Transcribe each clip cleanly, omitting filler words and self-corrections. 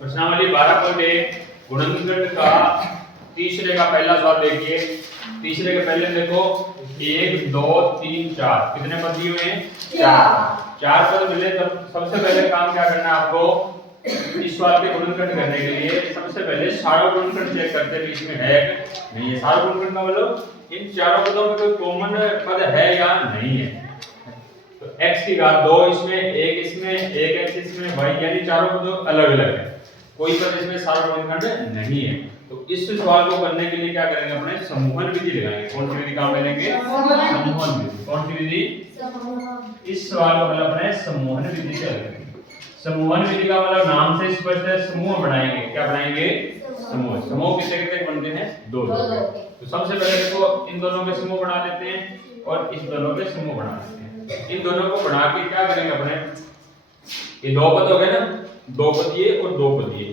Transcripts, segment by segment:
प्रश्नावली 12.1 गुणनखंड का तीसरे का पहला सवाल देखिए। तीसरे के पहले देखो 1 2 3 4 कितने पद दिए हुए हैं? 4 पद मिले। तो सबसे पहले काम क्या करना है आपको, इस सवाल के गुणनखंड करने के लिए सबसे पहले सारा गुणनखंड चेक करते हैं इसमें है कि नहीं है। सारा गुणनखंड का मतलब इन चारों पदों में कोई कॉमन पद है या नहीं है। तो x की घात 2 इसमें, 1 इसमें, 1x इसमें, y यानी चारों पद अलग अलग है, कोई पद इसमें सारा गुणनखंड नहीं है। तो इस सवाल को करने के लिए क्या करेंगे, अपने समूहन विधि लगाएंगे। कौन सी विधि काम में लेंगे? समूहन विधि। कौन सी विधि? इस सवाल को मतलब अपने समूहन विधि से करेंगे। समूहन विधि का मतलब नाम से स्पष्ट है, समूह बनाएंगे। क्या बनाएंगे? समूह। समूह कितने कितने बनते हैं? दो। तो सबसे पहले देखो इन दोनों के समूह बना लेते हैं और इस दोनों के समूह बना लेते हैं। इन दोनों को बना के क्या करेंगे अपने, ये दो पद हो गए ना, दो पद ये और दो पद ये।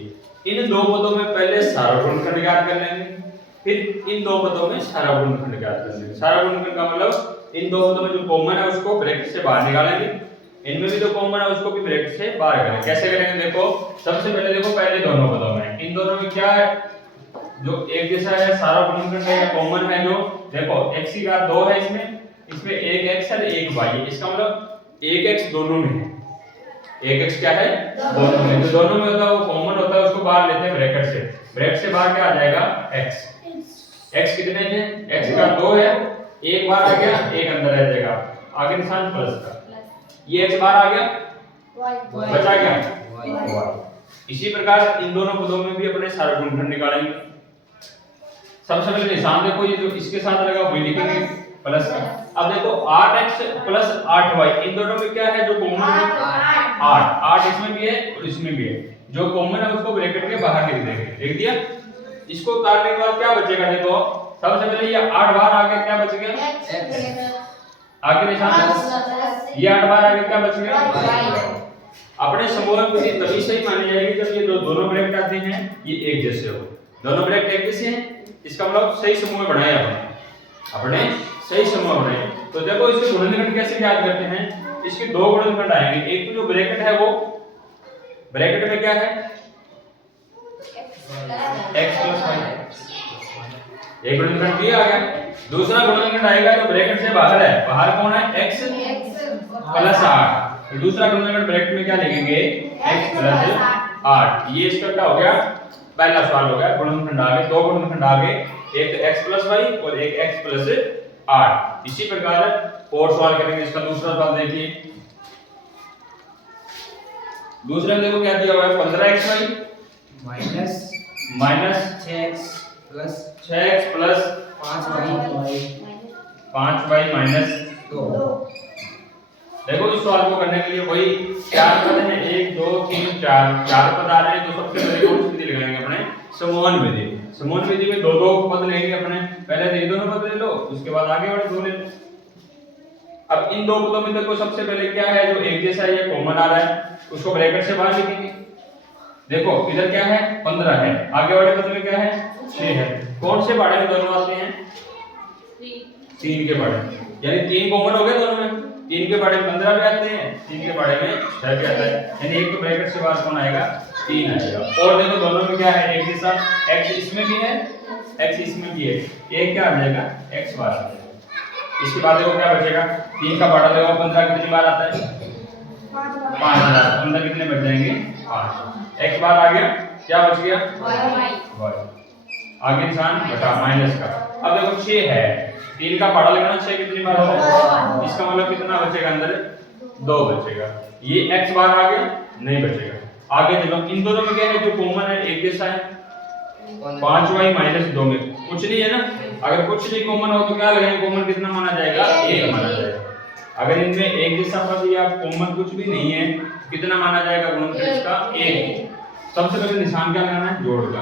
इन दो पदों में पहले सारा गुणनखंड ज्ञात कर लेंगे, फिर इन दो पदों में सारा गुणनखंड ज्ञात कर लेंगे। सारा गुणनखंड का मतलब इन दो पदों में जो कॉमन है उसको ब्रैकेट से बाहर निकालेंगे, इनमें भी जो कॉमन है उसको भी ब्रैकेट से बाहर करेंगे। कैसे करेंगे? देखो सबसे पहले देखो पहले दोनों पदों में, इन दोनों में क्या है जो एक जैसा है, सारा गुणनखंड है या कॉमन है। जो देखो x की घात 2 है इसमें 1x और 1y है। इसका मतलब 1x दोनों में है, 1x क्या है? दोनों में। जो दोनों में होता है वो कॉमन होता है, उसको बाहर लेते हैं ब्रैकेट से। ब्रैकेट से बाहर क्या आ जाएगा? x। x कितने हैं? x का 2 है, एक बार आ गया, एक अंदर रह जाएगा, आगे निशान प्लस का, ये x बार आ गया, बचा क्या? y। इसी प्रकार इन दोनों पदों में भी अपने सारा गुणनखंड निकालेंगे। सबसे पहले निशान देखो, ये जो इसके साथ लगा वही लिखेंगे प्लस का। अब देखो 8x प्लस 8y, इन दोनों में क्या है जो कॉमन है? 8 इसमें भी है और इसमें भी है। जो कॉमन है उसको ब्रैकेट के बाहर लिख देंगे। लिख दिया। इसको उतारने के बाद क्या बचेगा? देखो सबसे पहले ये 8 बार आ गया, क्या बच गया? x। आगे निशान, ये 8 बार आ गया, क्या बच गया? y। अपने समूह विधि तभी सही मानी जाएगी जब ये दोनों ब्रैकेट आते हैं ये एक जैसे हो। दोनों ब्रैकेट एक जैसे हैं, इसका मतलब सही समूह बनाए अपने सही समूह बनाए। तो देखो इसके गुणनखंड कैसे ज्ञात करते हैं। इसके दो गुणनखंड आएंगे। एक तो जो ब्रैकेट है वो ब्रैकेट में क्या है? x plus y। एक गुणनखंड ये आ गया। दूसरा गुणनखंड आएगा जो ब्रैकेट से बाहर है। बाहर कौन है? x plus 8। तो दूसरा गुणनखंड ब्रैकेट में क्या लिखेंगे? x plus 8। ये इसका क्या हो गया? पहला सवाल हो गया। गुणनखंड आ गए, दो गुणनखंड आ गए, एक तो x plus y और एक x plus 8। इसी प्रकार और सवाल करेंगे। इसका दूसरा सवाल देखिए। दूसरे में देखो क्या दिया हुआ है? 15xy minus 6x plus 5y minus 2। देखो इस सवाल को करने के लिए वही चार पद हैं, 1 2 3 4 पद आ रहे हैं। तो सबसे पहले कौन सी विधि लगाएंगे? अपने समूहन विधि। समूहन विधि में दो दो पद लेंगे अपने। पहले ये दोनों पद ले लो, उसके बाद आगे वाले दो ले लो। अब इन दो पदों में देखो सबसे पहले क्या है जो एक जैसा है, ये कॉमन आ रहा है, उसको ब्रैकेट से बाहर लिखेंगे। देखो इधर क्या है? 15 है, आगे वाले पद में क्या है? 6 है। कौन से बाड़े में दोनों आते हैं? 3 के बाड़े, यानी 3 कॉमन हो गए दोनों में। 3 के बाड़े में 15 भी आते हैं, 3 के बाड़े में 6 भी आता है, यानी एक तो ब्रैकेट से बाहर कौन आएगा? 3 आएगा। और देखो दोनों में क्या है? एक जैसा, x इसमें भी है, x इसमें भी है, एक क्या आ जाएगा? x बार आ जाएगा। इसके बाद देखो क्या बचेगा? 3 का बाड़ा लगाओ, 15 कितनी बार आता है? 5 बार। 15 कितने बच जाएंगे? 5। x बार आ गया, क्या बच गया? y। आगे निशान बटा माइनस का। अब देखो 6 है, 3 का बाड़ा लगाना, 6 कितनी बार होता है? इसका मतलब कितना बचेगा? अंदर 2 बचेगा। ये x बार आ गया, नहीं बचेगा। आगे चलो, इन दोनों में क्या है जो कॉमन है? एक जैसा है। 5y माइनस 2 में कुछ नहीं है ना। अगर कुछ नहीं कॉमन हो तो क्या लगाएंगे? कॉमन कितना माना जाएगा? 1 माना जाएगा। अगर इनमें एक जैसा पद या कॉमन कुछ भी नहीं है, कितना माना जाएगा गुणनखंड इसका? 1। सबसे पहले निशान क्या लगाना है? जोड़ का।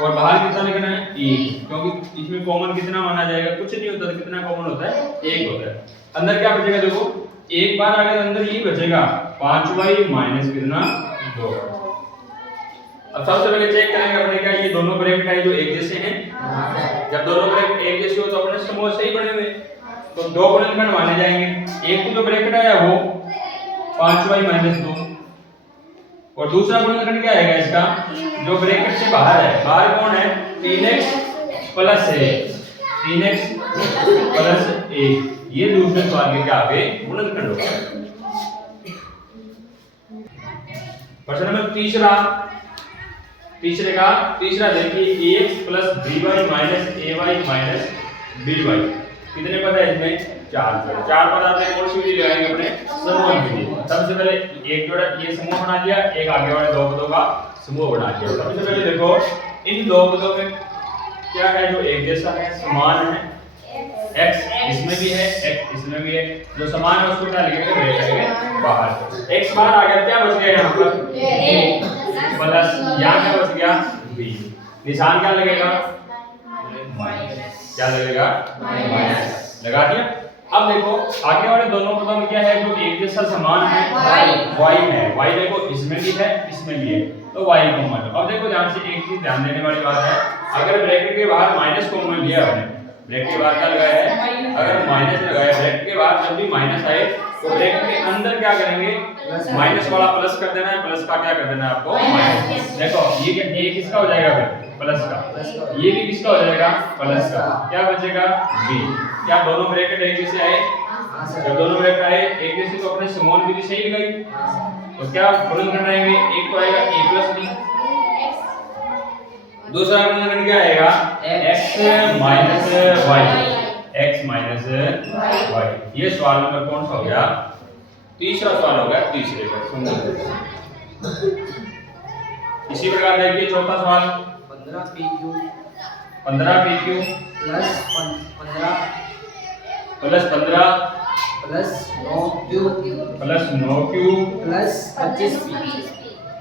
और बाहर कितना लिखना है? 1, क्योंकि इसमें कॉमन कितना माना जाएगा? कुछ नहीं होता तो कितना कॉमन होता है? 1 होता है। अंदर क्या बचेगा? देखो एक बार आगे अंदर यही बचेगा, 5y माइनस कितना? 2। अब सबसे पहले चेक करेंगे अपने क्या ये दोनों ब्रैकेट है जो एक जैसे हैं। जब दोनों ब्रैकेट एक जैसे हो तो अपने समूह सही बने हुए, तो दो गुणनखंड माने जाएंगे। एक तो जो ब्रैकेट आया वो 5y माइनस 2, और दूसरा गुणनखंड क्या आएगा इसका, जो ब्रैकेट से बाहर है, बाहर कौन है, 3x plus a, 3x plus a, ये दूसरे सवाल के क्या आगे गुणनखंड होगा। प्रश्न नंबर तीसरा देखिए, ax plus by minus ay minus by, कितने पद है इसमें, 4 पद आते हैं। कौन सी विधि लगाएंगे अपने, समूह विधि। सबसे पहले एक जोड़ा ये समूह बना दिया, एक आगे वाले दो पदों का समूह बना दिया। सबसे पहले देखो इन दो पदों में क्या है, जो एक जैसा है, समान है, x इसमें भी है, x इसमें भी है, जो समान है उसको क्या लिखेंगे, ब्रैकेट के बाहर। x बाहर आ गया, क्या बच गया यहाँ पर, a प्लस यहाँ क्या बच गया, b, निशान क्या लगेगा, क्या लगेगा, माइनस लगा दिया। अब देखो आगे वाले दोनों पदों में क्या है, जो एक जैसा समान है, y है, y देखो इसमें भी है इसमें भी है, तो y कॉमन। अब देखो ध्यान से एक चीज ध्यान देने वाली बात है, अगर ब्रैकेट के बाहर माइनस कॉमन लिया हमने, ब्रैकेट के बाहर क्या लगाया है, अगर माइनस लगाया, ब्रैकेट के बाहर जब भी माइनस आए तो ब्रैकेट के अंदर क्या करेंगे, माइनस वाला प्लस कर देना है, प्लस का क्या कर देना है आपको, माइनस। देखो ये क्या, ये किसका हो जाएगा फिर, प्लस का, ये भी किसका हो जाएगा, प्लस का, क्या बचेगा, b। क्या दोनों ब्रैकेट एक जैसे आए, जब दोनों ब्रैकेट आए एक जैसे तो अपने स्मॉल विधि सही लगाई, तो क्या गुणनखंड आएंगे, एक तो आएगा a प्लस b, दूसरा गुणनखंड क्या आएगा, x माइनस y। ये सवाल नंबर कौन सा हो गया, तीसरा सवाल हो गया, तीसरे का। इसी प्रकार देखिए चौथा सवाल, 15pq plus 15 plus 9q plus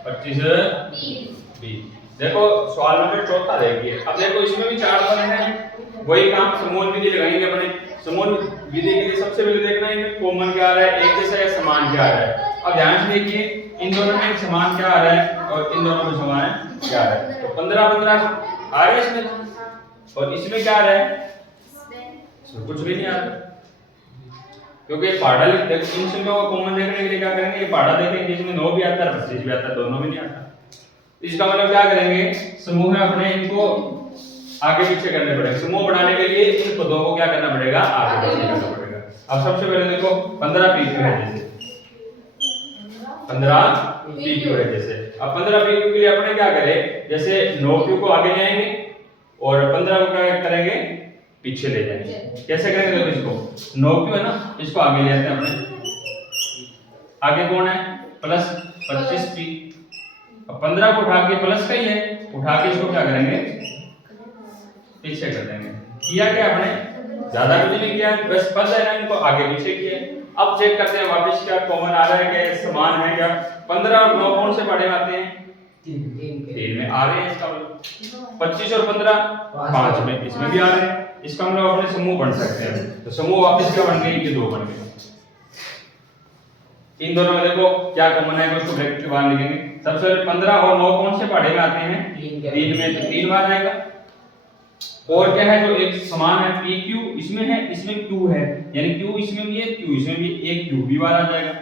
25b। देखो सवाल नंबर चौथा देखिए, अब देखो इसमें भी 4 पद हैं, वही काम समूह विधि लगाएंगे अपने। समूह विधि के लिए सबसे पहले देखना है इनमें कॉमन क्या आ रहा है, एक जैसा या समान क्या आ रहा है। अब ध्यान से देखिए इन दोनों में समान क्या आ रहा है और इन दोनों में समान क्या आ रहा है, तो 15 आ रहा है इसमें, और इसमें क्या आ रहा है, इसमें कुछ भी नहीं आ रहा, क्योंकि पहाड़ा इन संख्याओं को कॉमन देखने के लिए क्या करेंगे, ये पहाड़ा देखेंगे जिसमें 9 भी आता है 25 भी आता है, दोनों में नहीं आता। इसका मतलब क्या करेंगे, समूह में अपने इनको आगे पीछे करने पड़ेगा, समूह बनाने के लिए इन पदों को क्या करना पड़ेगा, आगे पीछे करना पड़ेगा। अब सबसे पहले देखो 15pq है, जैसे 15pq है जैसे, अब 15pq के लिए अपने क्या करें, जैसे 9q को आगे ले आएंगे और 15 को क्या करेंगे, पीछे ले जाएंगे। कैसे करेंगे, देखो इसको 9q है ना, इसको आगे ले आते हैं अपने, आगे कौन है, प्लस 25p। अब 15 को उठा के, प्लस का ही है, उठा के इसको क्या करेंगे, पीछे कर देंगे। किया क्या आपने, ज्यादा कुछ नहीं किया, बस पद है ना इनको आगे पीछे किया। अब चेक करते हैं वापस क्या कॉमन आ रहा है, क्या समान है क्या। 15 और 9 कौन से पढ़े आते हैं, 3 में आ रहे हैं, इसका मतलब 25 और 15 5 में, इसमें भी आ रहे हैं, इसका मतलब अपने समूह बन सकते हैं। तो समूह वापस क्या बन गए, ये 2 बन गए। इन दोनों में देखो क्या कॉमन है, उसको ब्रैकेट के बाहर लिखेंगे। सबसे पहले 15 और 9 कौन से पढ़े में आते हैं, 3 में, तो 3 बार आएगा। और क्या है, जो एक समान है pq इसमें है, इसमें q है, यानी q इसमें भी है, q इसमें भी, एक q भी बार आ जाएगा।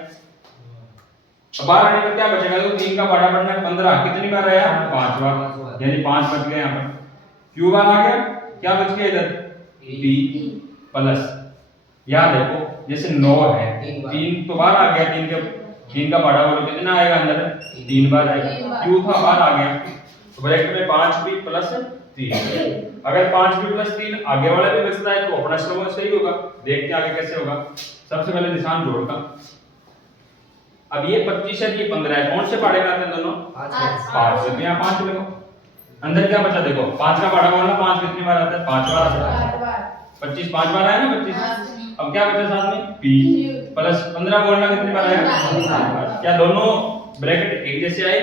अब बार आने पर क्या बचेगा, तो 3 का पाड़ा पड़ना है 15, कितनी बार आया, 5 बार, यानी 5 बच गए यहाँ पर, q बार आ गया, क्या बच गया इधर, p प्लस, यहाँ देखो जैसे 9 है, 3 तो बार आ गया, 3 का पाड़ा बोलो कितना आएगा अंदर, 3 बार आएगा, q था बार आ गया, तो ब्रैकेट में 5p प्लस 3। अगर 5p प्लस 3 आगे वाला भी बचता है तो अपना समूह सही होगा। देखते हैं आगे कैसे होगा। सबसे पहले निशान जोड़का, अब ये 25 है, ये 15 है, कौन से पाड़े में आते हैं दोनों, 5 से, तो यहाँ 5 लिखो। अंदर क्या बचा, देखो 5 का पाड़ा बोलना, 5 कितनी बार आता है, 5 बार आता है, 25 5 बार आया ना 25। अब क्या बचा साथ में, p प्लस 15 बोलना कितनी बार आएगा, 5 बार। क्या दोनों ब्रैकेट एक जैसे आए,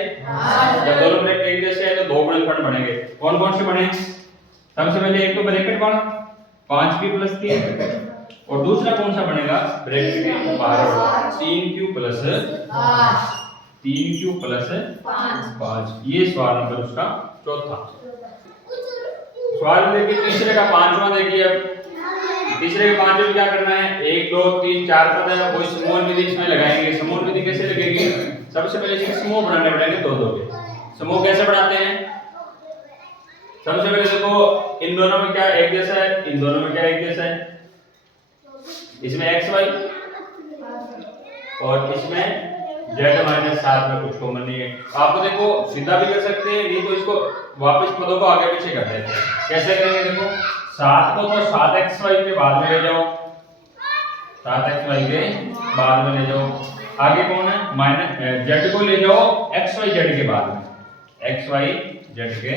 जब दोनों ब्रैकेट एक जैसे आए तो 2 गुणनखंड बनेंगे। कौन कौन से बने, सबसे पहले एक तो ब्रैकेट बना 5p प्लस 3, और दूसरा कौन सा बनेगा, ब्रैकेट के बाहर वाला 3q प्लस 5। ये सवाल नंबर उसका चौथा। सवाल देखिए तीसरे का पांचवा, देखिए अब तीसरे के पांचवे में क्या करना है, 1 2 3 4 पद है, कोई समूह विधि इसमें लगाएंगे। समूह विधि कैसे लगेगी, सबसे पहले इसके समूह बनाने पड़ेंगे दो दो के। समूह कैसे बनाते हैं? सबसे पहले देखो इन दोनों में क्या एक जैसा है, इन दोनों में क्या एक जैसा है, इसमें x y और इसमें z माइनस 7 में कुछ कॉमन नहीं है। आपको देखो सीधा भी कर सकते हैं, नहीं तो इसको वापस पदों को आगे पीछे कर देते हैं। कैसे करेंगे? देखो 7 को तो 7xy के बाद में ले जाओ, 7xy के बाद में ले जाओ। आगे कौन है? माइनस z को ले जाओ xy z के बाद में, xy z के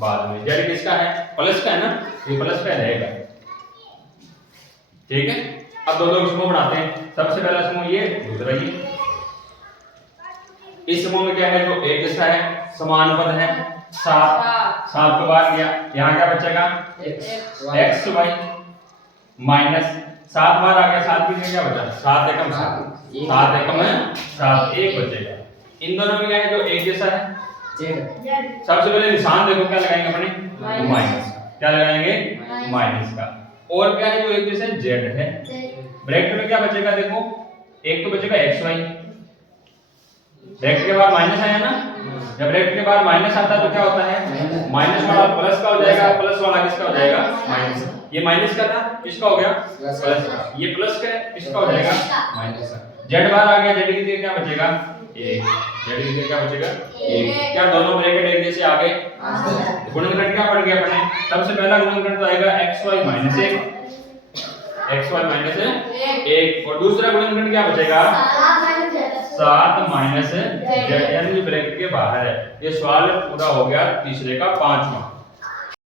बाद में। z किसका है? प्लस का है ना, ये प्लस का रहेगा। ठीक है, अब दो दो समूह बनाते हैं। सबसे पहला समूह ये, दूसरा ये। इस समूह में क्या है? जो एक जैसा है, समान पद है, 7 को बाहर लिया, यहाँ क्या बचेगा? x y माइनस 7 बार आ गया, 7 की जगह क्या बचा? 7 एकम 7 एकम है 7, 1 बचेगा। इन दोनों में क्या है? जो एक जैसा है, सबसे पहले निशान देखो क्या लगाएंगे अपने? माइनस। क्या लगाएंगे? माइनस का। और क्या है? जो एक जैसा है, z है। ब्रैकेट में क्या बचेगा? देखो एक तो बचेगा x y, ब्रैकेट के बाद माइनस आया ना, जब ब्रैकेट के बाद माइनस आता है तो क्या होता है? माइनस वाला प्लस का हो जाएगा, प्लस वाला किसका हो जाएगा? माइनस। ये माइनस का था, किसका हो गया? प्लस का। ये प्लस का है, किसका हो जाएगा? माइनस का। z बार आ गया, z की जगह क्या बचेगा? 1। z की जगह क्या बचेगा? 1। क्या दोनों ब्रैकेट एक जैसे आ गए? गुणनखंड क्या पड़ गया अपने? सबसे पहला गुणनखंड तो आएगा xy माइनस 1, xy माइनस 1, और दूसरा गुणनखंड क्या बचेगा? 7 माइनस z, यानी ब्रैकेट के बाहर है। ये सवाल पूरा हो गया तीसरे का 5वां।